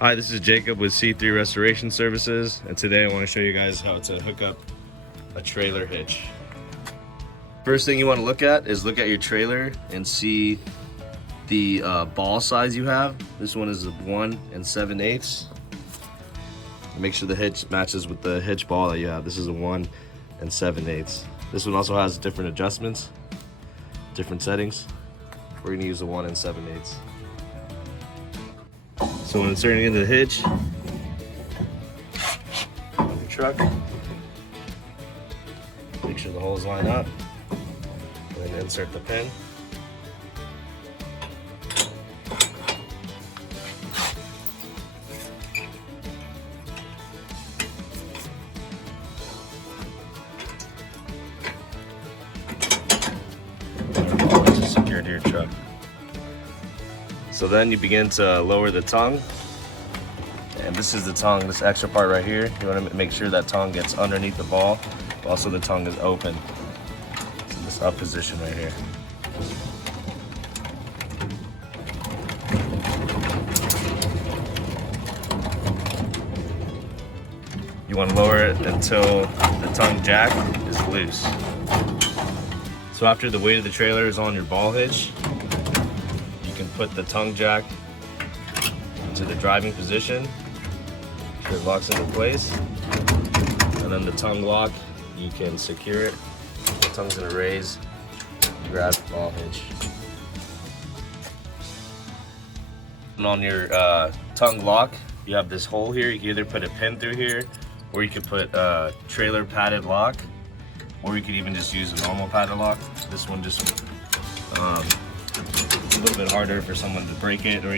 Hi, this is Jacob with C3 Restoration Services, and today I want to show you guys how to hook up a trailer hitch. First thing you want to look at your trailer and see the ball size you have. This one is a 1 7/8. Make sure the hitch matches with the hitch ball that you have. This is a 1 7/8. This one also has different adjustments, different settings. We're going to use the 1 7/8. So when inserting into the hitch on your truck, make sure the holes line up, and then insert the pin. It's secured to your truck. So then you begin to lower the tongue, and this is the tongue, this extra part right here. You want to make sure that tongue gets underneath the ball, but also the tongue is open. It's in this up position right here. You want to lower it until the tongue jack is loose. So after the weight of the trailer is on your ball hitch, you can put the tongue jack into the driving position. Sure it locks into place, and then the tongue lock, you can secure it. The tongue's gonna raise, grab the ball hitch. And on your tongue lock, you have this hole here. You can either put a pin through here, or you could put a trailer padded lock, or you could even just use a normal padded lock. This one just a little bit harder for someone to break it, or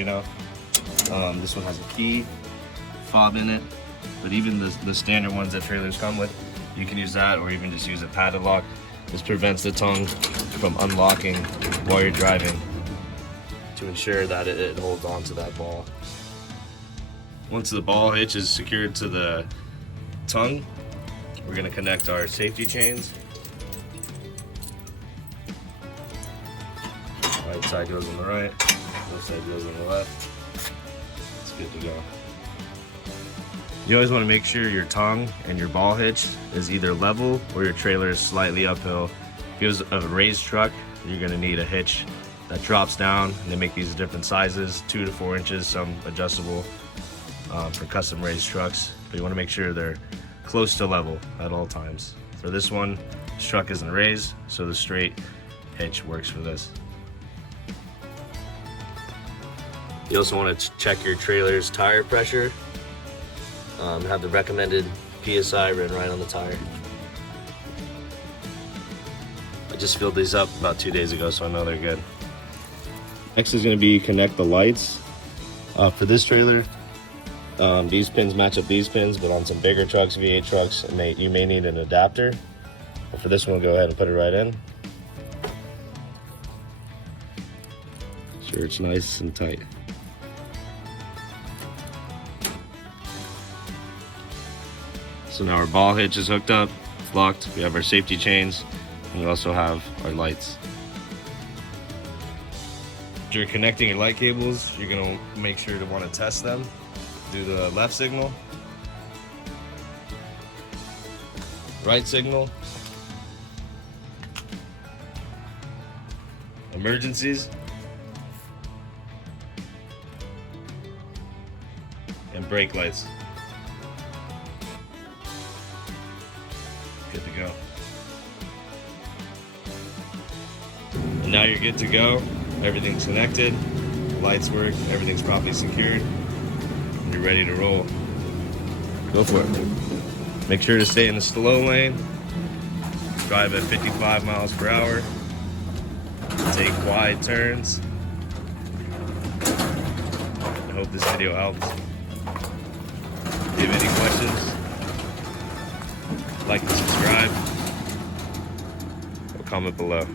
this one has a key fob in it, but even the standard ones that trailers come with, you can use that, or even just use a padded lock. This prevents the tongue from unlocking while you're driving, to ensure that it holds on to that ball. Once the ball hitch is secured to the tongue, we're going to connect our safety chains. Right side goes on the right, left side goes on the left. It's good to go. You always want to make sure your tongue and your ball hitch is either level or your trailer is slightly uphill. If it was a raised truck, you're going to need a hitch that drops down, and they make these different sizes, 2 to 4 inches, some adjustable for custom raised trucks. But you want to make sure they're close to level at all times. For this one, this truck isn't raised, so the straight hitch works for this. You also want to check your trailer's tire pressure. Have the recommended PSI written right on the tire. I just filled these up about 2 days ago, so I know they're good. Next is going to be connect the lights. For this trailer, these pins match up these pins, but on some bigger trucks, V8 trucks, you may need an adapter. But for this one, go ahead and put it right in. Sure it's nice and tight. So now our ball hitch is hooked up, it's locked. We have our safety chains, and we also have our lights. If you're connecting your light cables, you're gonna make sure to want to test them. Do the left signal, right signal, emergencies, and brake lights. Good to go. And now you're good to go. Everything's connected, lights work, everything's properly secured, and you're ready to roll. Go for it. Make sure to stay in the slow lane. Drive at 55 miles per hour. Take wide turns. I hope this video helps. If you have any questions, like and subscribe, or comment below.